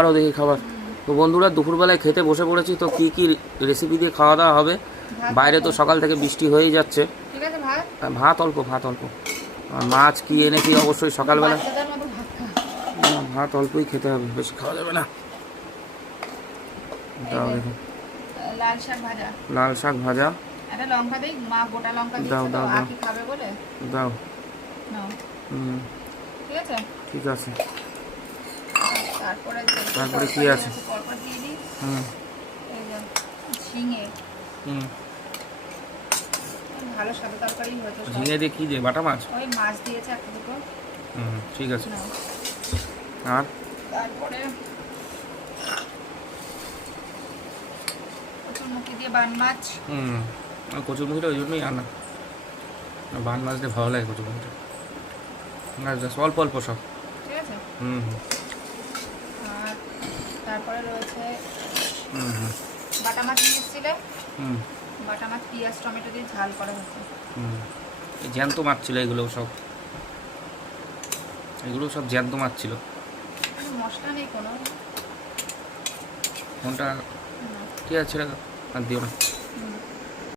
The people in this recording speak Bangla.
আরও দেখি খাবার। তো বন্ধুরা দুপুরবেলায় খেতে বসে পড়েছি। তো কী কী রেসিপি দিয়ে খাওয়া দাওয়া হবে, বাইরে তো সকাল থেকে বৃষ্টি হয়েই যাচ্ছে। ভাত অল্প, ভাত অল্প। আর মাছ কি এনেছি অবশ্যই সকালবেলা, ভাত অল্পই খেতে হবে, বেশি খাওয়া যাবে না। দাও দেখো, লাল শাক ভাজা। দাও দাও দাও দাও। ঠিক আছে। তারপরে কি আছে? ভালো সাদা তরকারি হয়েছে। ঝিঙে দিয়ে কি দিয়ে? বাটা মাছ? ওই মাছ দিয়েছে একটা দুটো। ঠিক আছে। আর তারপরে কচুরমুখী দিয়ে বান মাছ। কচুরমুখিটা ওই জন্যই আনা, বান মাছ দিয়ে ভালো লাগে কচুরমুখিটা। অল্প অল্প সব, ঠিক আছে। আর তারপরে রয়েছে বাটা মাছ নিয়ে এসেছিলে, বাটা মাছ পেঁয়াজ টমেটো দিয়ে ঝাল করা হচ্ছে। জ্যান্ত মাছ ছিল এগুলো সব জ্যান্ত মাছ ছিল। মশলা নেই কোনো। কোনটা? ঠিক আছে, ছেড়ে দাও, আর দিও না।